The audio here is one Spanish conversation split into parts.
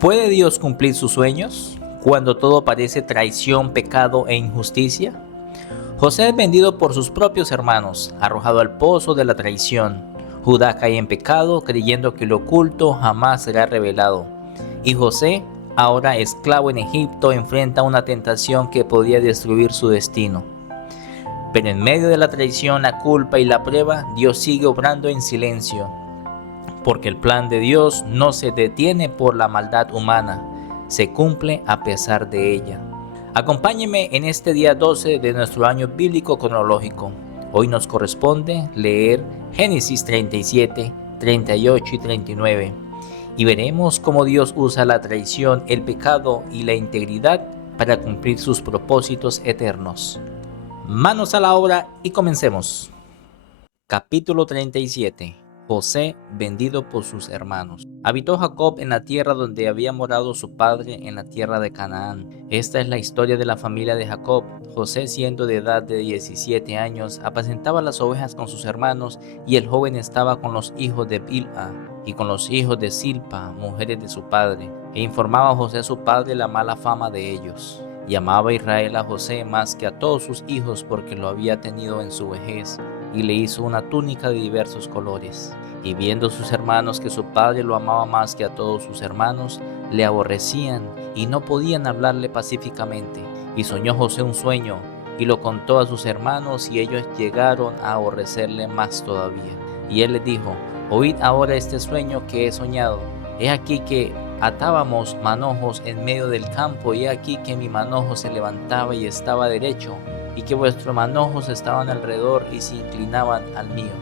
¿Puede Dios cumplir sus sueños cuando todo parece traición, pecado e injusticia? José es vendido por sus propios hermanos, arrojado al pozo de la traición. Judá cae en pecado, creyendo que lo oculto jamás será revelado. Y José, ahora esclavo en Egipto, enfrenta una tentación que podría destruir su destino. Pero en medio de la traición, la culpa y la prueba, Dios sigue obrando en silencio. Porque el plan de Dios no se detiene por la maldad humana, se cumple a pesar de ella. Acompáñeme en este día 12 de nuestro año bíblico cronológico. Hoy nos corresponde leer Génesis 37, 38 y 39. Y veremos cómo Dios usa la traición, el pecado y la integridad para cumplir sus propósitos eternos. Manos a la obra y comencemos. Capítulo 37. José, vendido por sus hermanos. Habitó Jacob en la tierra donde había morado su padre, en la tierra de Canaán. Esta es la historia de la familia de Jacob. José, siendo de edad de 17 años, apacentaba las ovejas con sus hermanos, y el joven estaba con los hijos de Bilha y con los hijos de Silpa, mujeres de su padre, e informaba a José a su padre la mala fama de ellos. Y amaba Israel a José más que a todos sus hijos, porque lo había tenido en su vejez, y le hizo una túnica de diversos colores. Y viendo sus hermanos que su padre lo amaba más que a todos sus hermanos, le aborrecían y no podían hablarle pacíficamente. Y soñó José un sueño, y lo contó a sus hermanos, y ellos llegaron a aborrecerle más todavía. Y él les dijo: oíd ahora este sueño que he soñado. He aquí que atábamos manojos en medio del campo, y he aquí que mi manojo se levantaba y estaba derecho, y que vuestros manojos estaban alrededor y se inclinaban al mío.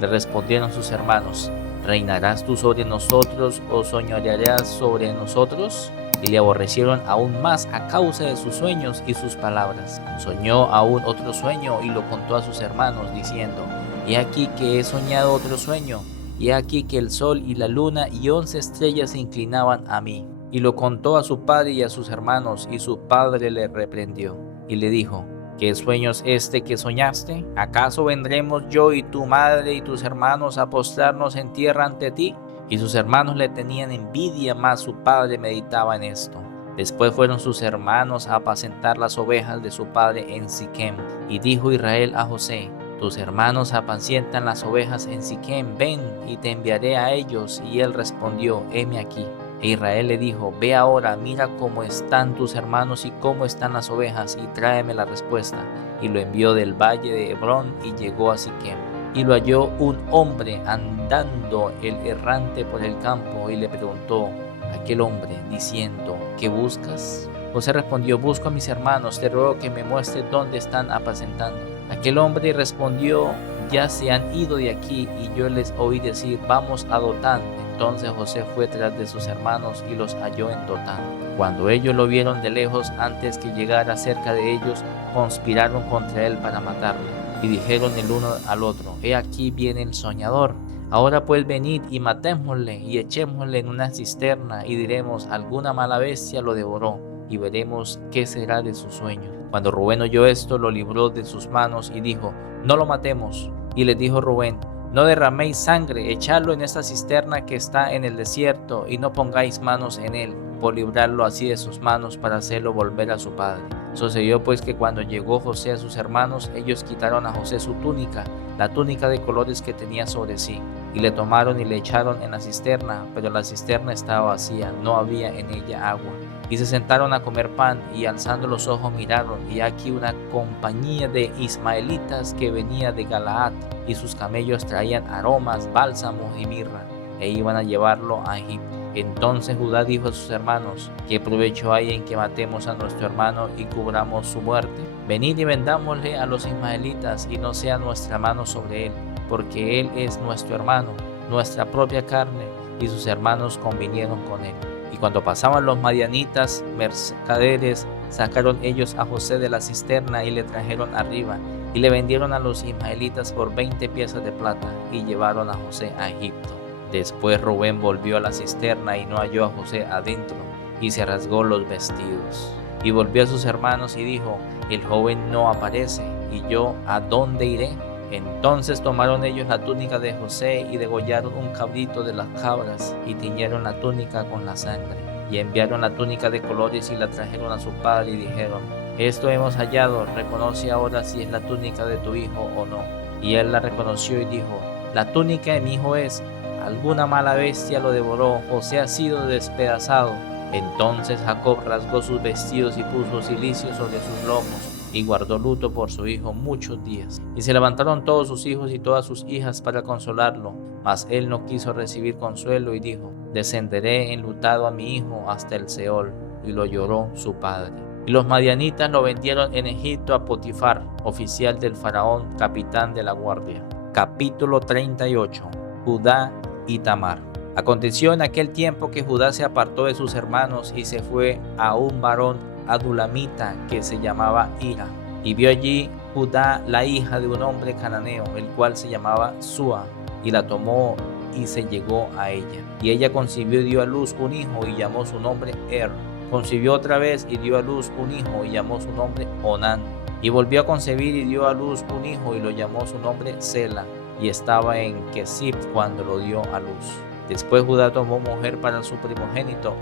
Le respondieron sus hermanos: ¿reinarás tú sobre nosotros o soñarás sobre nosotros? Y le aborrecieron aún más a causa de sus sueños y sus palabras. Soñó aún otro sueño y lo contó a sus hermanos, diciendo: he aquí que he soñado otro sueño, y he aquí que el sol y la luna y 11 estrellas se inclinaban a mí. Y lo contó a su padre y a sus hermanos, y su padre le reprendió y le dijo: ¿qué sueño es este que soñaste? ¿Acaso vendremos yo y tu madre y tus hermanos a postrarnos en tierra ante ti? Y sus hermanos le tenían envidia, mas su padre meditaba en esto. Después fueron sus hermanos a apacentar las ovejas de su padre en Siquem. Y dijo Israel a José: tus hermanos apacientan las ovejas en Siquem, ven y te enviaré a ellos. Y él respondió: heme aquí. E Israel le dijo: ve ahora, mira cómo están tus hermanos y cómo están las ovejas, y tráeme la respuesta. Y lo envió del valle de Hebrón y llegó a Siquem. Y lo halló un hombre andando el errante por el campo, y le preguntó aquel hombre, diciendo: ¿qué buscas? José respondió: busco a mis hermanos, te ruego que me muestres dónde están apacentando. Aquel hombre respondió: ya se han ido de aquí, y yo les oí decir: vamos a Dotán. Entonces José fue tras de sus hermanos y los halló en Dotán. Cuando ellos lo vieron de lejos, antes que llegara cerca de ellos, conspiraron contra él para matarle. Y dijeron el uno al otro: he aquí viene el soñador. Ahora pues venid y matémosle y echémosle en una cisterna, y diremos: alguna mala bestia lo devoró, y veremos qué será de su sueño. Cuando Rubén oyó esto, lo libró de sus manos y dijo: no lo matemos. Y les dijo Rubén: no derraméis sangre, echadlo en esta cisterna que está en el desierto, y no pongáis manos en él, por librarlo así de sus manos, para hacerlo volver a su padre. Sucedió pues que cuando llegó José a sus hermanos, ellos quitaron a José su túnica, la túnica de colores que tenía sobre sí, y le tomaron y le echaron en la cisterna, pero la cisterna estaba vacía, no había en ella agua. Y se sentaron a comer pan, y alzando los ojos miraron, y aquí una compañía de ismaelitas que venía de Galaad, y sus camellos traían aromas, bálsamos y mirra, e iban a llevarlo a Egipto. Entonces Judá dijo a sus hermanos: ¿qué provecho hay en que matemos a nuestro hermano y cubramos su muerte? Venid y vendámosle a los ismaelitas, y no sea nuestra mano sobre él, porque él es nuestro hermano, nuestra propia carne. Y sus hermanos convinieron con él. Y cuando pasaban los madianitas, mercaderes, sacaron ellos a José de la cisterna y le trajeron arriba, y le vendieron a los ismaelitas por 20 piezas de plata, y llevaron a José a Egipto. Después Rubén volvió a la cisterna y no halló a José adentro, y se rasgó los vestidos. Y volvió a sus hermanos y dijo: el joven no aparece, ¿y yo a dónde iré? Entonces tomaron ellos la túnica de José y degollaron un cabrito de las cabras, y tiñeron la túnica con la sangre. y enviaron la túnica de colores y la trajeron a su padre y dijeron: esto hemos hallado, reconoce ahora si es la túnica de tu hijo o no. Y él la reconoció y dijo: la túnica de mi hijo es, alguna mala bestia lo devoró, José ha sido despedazado. Entonces Jacob rasgó sus vestidos y puso cilicio sobre sus lomos, y guardó luto por su hijo muchos días. Y se levantaron todos sus hijos y todas sus hijas para consolarlo, mas él no quiso recibir consuelo y dijo: descenderé enlutado a mi hijo hasta el Seol. Y lo lloró su padre. Y los madianitas lo vendieron en Egipto a Potifar, oficial del faraón, capitán de la guardia. Capítulo 38. Judá y Tamar. Aconteció en aquel tiempo que Judá se apartó de sus hermanos y se fue a un varón adulamita que se llamaba Hira. Y vio allí Judá la hija de un hombre cananeo, el cual se llamaba Súa, y la tomó y se llegó a ella. Y ella concibió y dio a luz un hijo y llamó su nombre Concibió otra vez y dio a luz un hijo y llamó su nombre Onán. Y volvió a concebir y dio a luz un hijo y lo llamó su nombre Sela. Y estaba en Kesib cuando lo dio a luz. Después Judá tomó mujer para su primogénito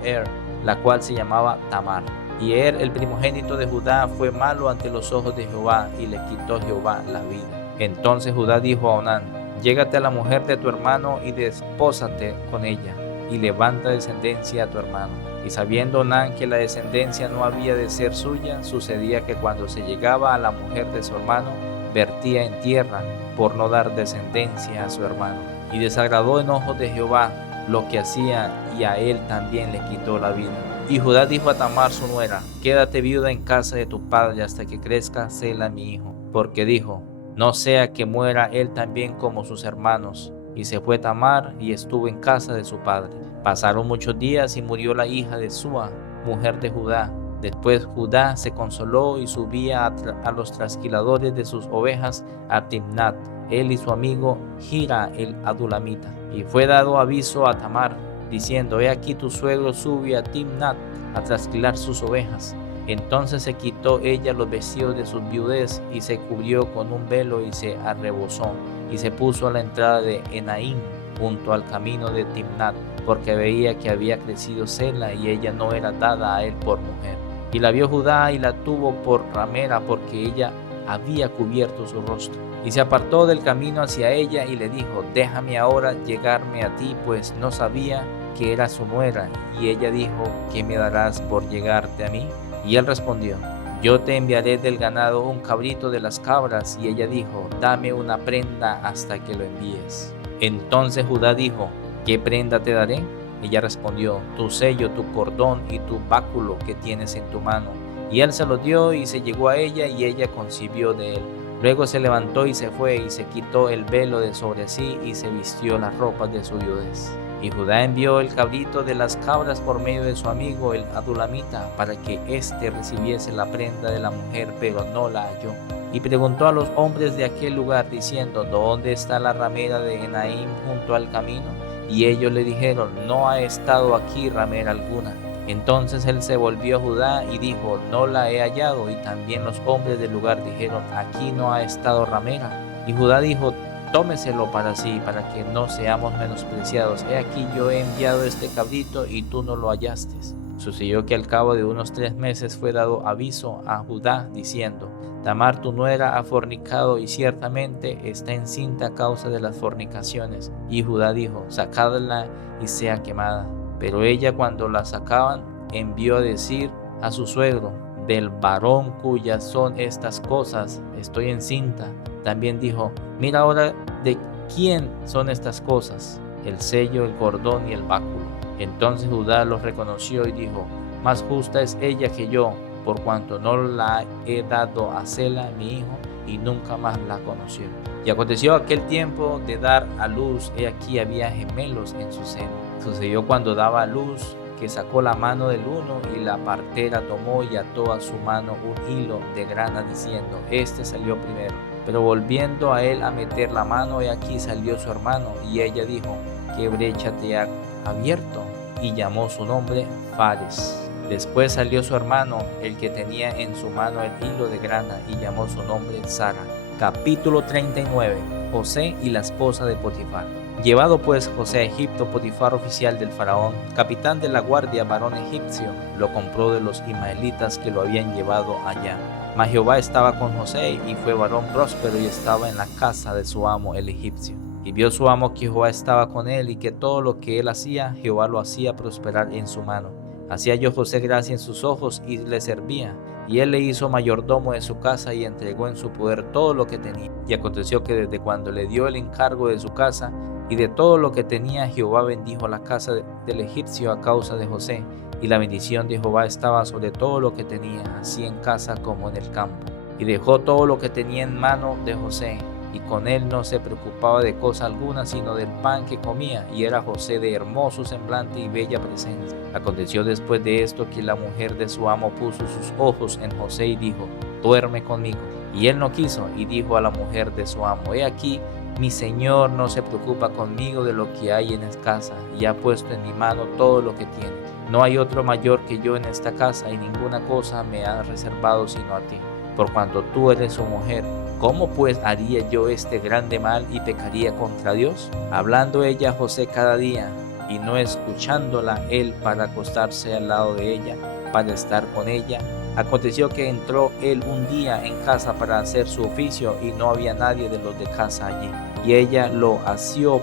la cual se llamaba Tamar. Y el primogénito de Judá, fue malo ante los ojos de Jehová, y le quitó Jehová la vida. Entonces Judá dijo a Onán: llégate a la mujer de tu hermano y despósate con ella, y levanta descendencia a tu hermano. Y sabiendo Onán que la descendencia no había de ser suya, sucedía que cuando se llegaba a la mujer de su hermano, vertía en tierra por no dar descendencia a su hermano. Y desagradó en ojos de Jehová lo que hacía, y a él también le quitó la vida. Y Judá dijo a Tamar su nuera: quédate viuda en casa de tu padre hasta que crezca Sela mi hijo, porque dijo: no sea que muera él también como sus hermanos. Y se fue Tamar y estuvo en casa de su padre. Pasaron muchos días y murió la hija de Súa, mujer de Judá. Después Judá se consoló y subía a los trasquiladores de sus ovejas a Timnat, él y su amigo Hira el adulamita. Y fue dado aviso a Tamar, diciendo: he aquí tu suegro sube a Timnat a trasquilar sus ovejas. Entonces se quitó ella los vestidos de su viudez y se cubrió con un velo y se arrebozó y se puso a la entrada de Enaim, junto al camino de Timnat, porque veía que había crecido Sela y ella no era dada a él por mujer. Y la vio Judá y la tuvo por ramera, porque ella había cubierto su rostro. Y se apartó del camino hacia ella y le dijo: déjame ahora llegarme a ti, pues no sabía que era su nuera. Y ella dijo: ¿qué me darás por llegarte a mí? Y él respondió: yo te enviaré del ganado un cabrito de las cabras. Y ella dijo: dame una prenda hasta que lo envíes. Entonces Judá dijo: ¿qué prenda te daré? Ella respondió: tu sello, tu cordón y tu báculo que tienes en tu mano. Y él se lo dio y se llegó a ella, y ella concibió de él. Luego se levantó y se fue, y se quitó el velo de sobre sí, y se vistió las ropas de su viudez. Y Judá envió el cabrito de las cabras por medio de su amigo el adulamita, para que éste recibiese la prenda de la mujer, pero no la halló. Y preguntó a los hombres de aquel lugar, diciendo: ¿dónde está la ramera de Enaim junto al camino? Y ellos le dijeron: no ha estado aquí ramera alguna. Entonces él se volvió a Judá y dijo: no la he hallado. Y también los hombres del lugar dijeron: aquí no ha estado ramera. Y Judá dijo: tómeselo para sí, para que no seamos menospreciados. He aquí yo he enviado este cabrito y tú no lo hallaste. Sucedió que al cabo de unos 3 meses fue dado aviso a Judá, diciendo: Tamar tu nuera ha fornicado y ciertamente está encinta a causa de las fornicaciones. Y Judá dijo: sacadla y sea quemada. Pero ella, cuando la sacaban, envió a decir a su suegro: del varón cuyas son estas cosas estoy encinta. También dijo: mira ahora de quién son estas cosas, el sello, el cordón y el báculo. Entonces Judá los reconoció y dijo: más justa es ella que yo, por cuanto no la he dado a Sela mi hijo, y nunca más la conoció. Y aconteció aquel tiempo de dar a luz, he aquí había gemelos en su seno. Sucedió cuando daba a luz, que sacó la mano del uno, y la partera tomó y ató a su mano un hilo de grana, diciendo: este salió primero. Pero volviendo a él a meter la mano, he aquí salió su hermano. Y ella dijo: ¿qué brecha te ha abierto? Y llamó su nombre Fares. Después salió su hermano, el que tenía en su mano el hilo de grana, y llamó su nombre Sara. Capítulo 39. José y la esposa de Potifar. Llevado pues José a Egipto, Potifar, oficial del faraón, capitán de la guardia, varón egipcio, lo compró de los ismaelitas que lo habían llevado allá. Mas Jehová estaba con José, y fue varón próspero, y estaba en la casa de su amo el egipcio. Y vio su amo que Jehová estaba con él, y que todo lo que él hacía, Jehová lo hacía prosperar en su mano. Hacía yo José gracia en sus ojos, y le servía. Y él le hizo mayordomo de su casa, y entregó en su poder todo lo que tenía. Y aconteció que desde cuando le dio el encargo de su casa y de todo lo que tenía, Jehová bendijo la casa del egipcio a causa de José. Y la bendición de Jehová estaba sobre todo lo que tenía, así en casa como en el campo. Y dejó todo lo que tenía en mano de José, y con él no se preocupaba de cosa alguna, sino del pan que comía, y era José de hermoso semblante y bella presencia. Aconteció después de esto que la mujer de su amo puso sus ojos en José y dijo: duerme conmigo. Y él no quiso, y dijo a la mujer de su amo: he aquí, mi señor no se preocupa conmigo de lo que hay en esta casa, y ha puesto en mi mano todo lo que tiene. No hay otro mayor que yo en esta casa, y ninguna cosa me ha reservado sino a ti, por cuanto tú eres su mujer. ¿Cómo pues haría yo este grande mal y pecaría contra Dios? Hablando ella a José cada día, y no escuchándola él para acostarse al lado de ella, para estar con ella. Aconteció que entró él un día en casa para hacer su oficio, y no había nadie de los de casa allí. Y ella lo asió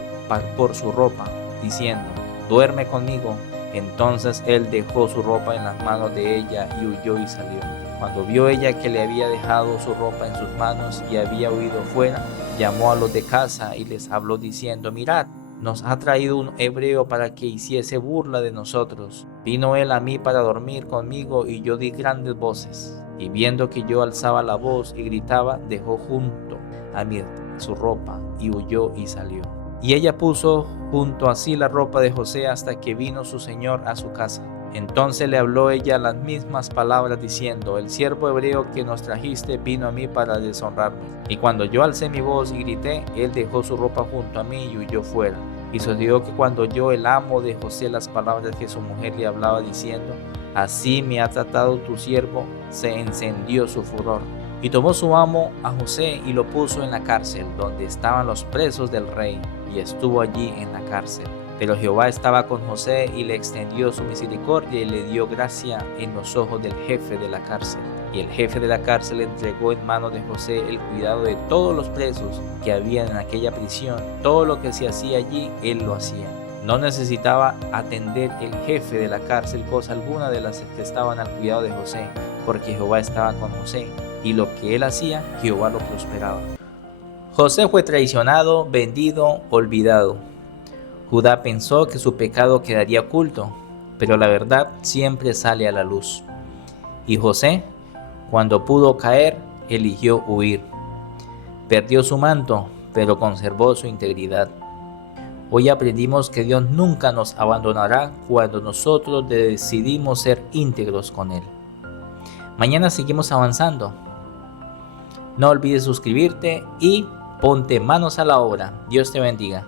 por su ropa, diciendo: duerme conmigo. Entonces él dejó su ropa en las manos de ella, y huyó y salió. Cuando vio ella que le había dejado su ropa en sus manos y había huido fuera, llamó a los de casa y les habló diciendo: mirad, nos ha traído un hebreo para que hiciese burla de nosotros. Vino él a mí para dormir conmigo, y yo di grandes voces. Y viendo que yo alzaba la voz y gritaba, dejó junto a mí su ropa, y huyó y salió. Y ella puso junto a sí la ropa de José hasta que vino su señor a su casa. Entonces le habló ella las mismas palabras, diciendo: el siervo hebreo que nos trajiste vino a mí para deshonrarme. Y cuando yo alcé mi voz y grité, él dejó su ropa junto a mí y huyó fuera. Y sucedió que cuando oyó el amo de José las palabras que su mujer le hablaba, diciendo: así me ha tratado tu siervo, se encendió su furor. Y tomó su amo a José y lo puso en la cárcel, donde estaban los presos del rey, y estuvo allí en la cárcel. Pero Jehová estaba con José, y le extendió su misericordia, y le dio gracia en los ojos del jefe de la cárcel. Y el jefe de la cárcel entregó en manos de José el cuidado de todos los presos que había en aquella prisión. Todo lo que se hacía allí, él lo hacía. No necesitaba atender el jefe de la cárcel cosa alguna de las que estaban al cuidado de José, porque Jehová estaba con José, y lo que él hacía, Jehová lo prosperaba. José fue traicionado, vendido, olvidado. Judá pensó que su pecado quedaría oculto, pero la verdad siempre sale a la luz. Y José, cuando pudo caer, eligió huir. Perdió su manto, pero conservó su integridad. Hoy aprendimos que Dios nunca nos abandonará cuando nosotros decidimos ser íntegros con Él. Mañana seguimos avanzando. No olvides suscribirte y ponte manos a la obra. Dios te bendiga.